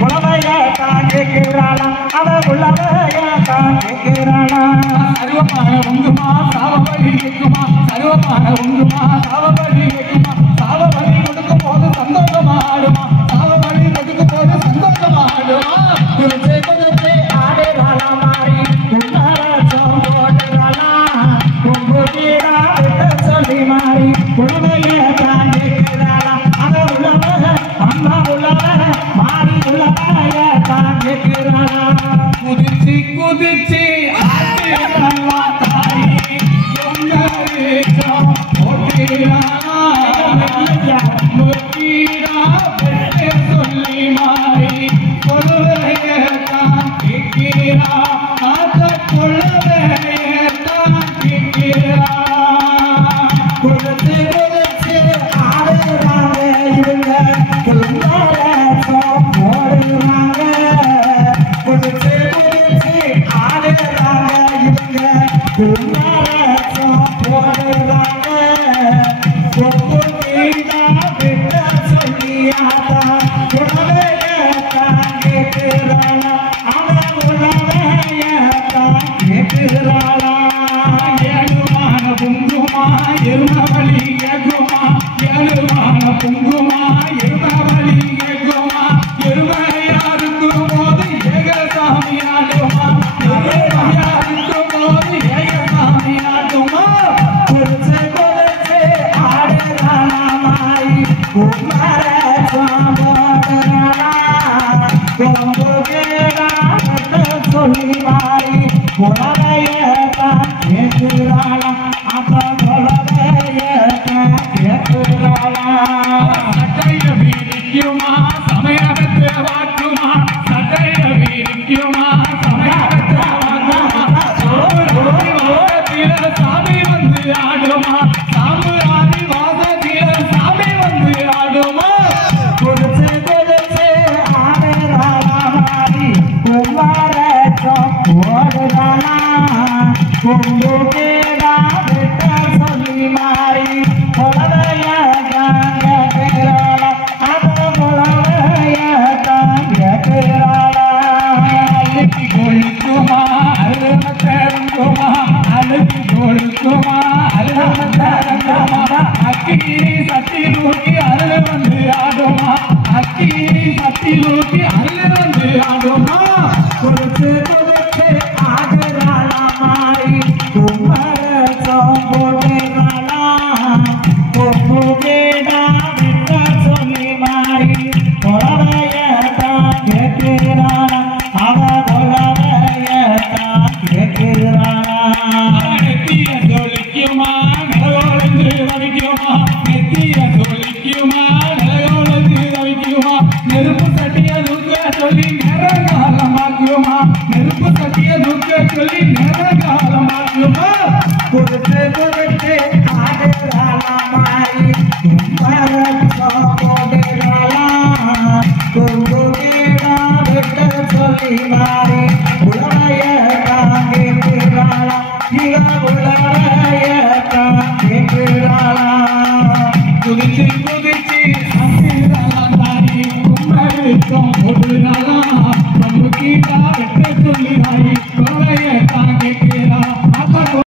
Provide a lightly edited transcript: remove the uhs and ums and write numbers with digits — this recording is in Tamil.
உலகைய தான் கேட்கிறாளா அவ உள்ளவைய தான் கேட்கிறாளா சர்வமான உங்குமா சாவபடி கேட்குமா சர்வமான உங்குமா சாவபடி கேட்குமா சாவபடி கொடுக்கும் போது சந்தோஷமா ஆடுமா சாவபடி கொடுக்கும் போது சந்தோஷமா ஆடுமா குதிச்சு குதிச்சு ஆடுறாளா மாறி குண்டாரசம் போடுறாளா கும்பு வீரா விட்டு சொல்லி மாறி உலகைய தான் கேட்கிறாளா அவ உள்ளவ அம்மா உள்ளவ மாறி உள்ளவைய தான் கேட்கிறாளா குதிச்சு குதிச்சு ஆடுறாளா தாரி எங்கரேச்சம் போட்டிராளா முத்தீரா வெட்டு சொல்லி மாறி கொள்ளையத்தான் கேட்கிறா அந்த கொள்ளையத்தான் கேட்கிறா குதிச்சு குதிச்சு ஆடுறாங்க இவங்க குண்டாரசம் போடுறாங்க குதிச்சு குதிச்சு ஆடுறாங்க இவங்க குண்டாரசம் போடுறாங்க கொப்பு வீணா விட்ட சொல்லியாதா உணவையத்தான் கேட்கிறாளா அவன் உணவையத்தான் கேட்கிறாளா ஏழுமான பொங்குமா எருமவழி ஏகுமா ஏழுமான பொங்குமா எருமவழி ஏகுமா எருமையா இருக்கும் போது ஏகசாமி ஆடுமா எருமையா இருக்கும் போது ஏகசாமி ஆடுமா குதிச்சு குதிச்சு ஆடுறாளா மாறி குமாரசம் போடுறாளா கொம்பு வீணா விட்டு சொல்லி மாறி உணவையத்தான் கேட்கிறாளா அப்ப உணவையத்தான் கேட்கிறாளா சட்டைய வீரிக்குமா சமயத்தை வாக்குமா சட்டைய வீரிக்குமா சமயத்தை வாக்குமா சாமி வந்து ஆடுமா சாம்புராணி வாசத்தில சாமி வந்து ஆடுமா குதிச்சு குதிச்சு ஆடுறாளா மாறி குமாரசம் போடுறாளா கொம்பு வீணா விட்டு சொல்லி மாறி உணவையத்தான் கேட்கிறாளா அப்ப உணவையத்தான் கேட்கிறாளா அழுத்தி கொழுக்குமா அருமத்தரங்குமா அழுத்தி கொழுக்குமா அருமத்தரங்குமா அக்கிரி சட்டி நோக்கி அருள் வந்து ஆடுமா அக்கிரி சட்டி நோக்கி அருள் வந்து ஆடுமா குதிச்சு குதிச்சு ஆடுறாளா மாறி குமாரசம் போடுறாளா கொம்பு வீணா விட்ட சொல்லி மாறி உணவையத்தான் கேட்கிறாளா அவ உணவையத்தான் கேட்கிறாளா நெத்திய சொல்லிக்குமா நிலவோடு தவிக்குமா நெத்திய சொல்லிக்குமா நிலவோடு தவிக்குமா நெருப்பு சட்டிய நுக்க சொல்லி நேரகாலமாக்குமா நெருப்பு சட்டிய நுக்க சொல்லி நேரகாலமாக்குமா குதிச்சு குதிச்சு ஆடுறாளா மாறி குமாரசம்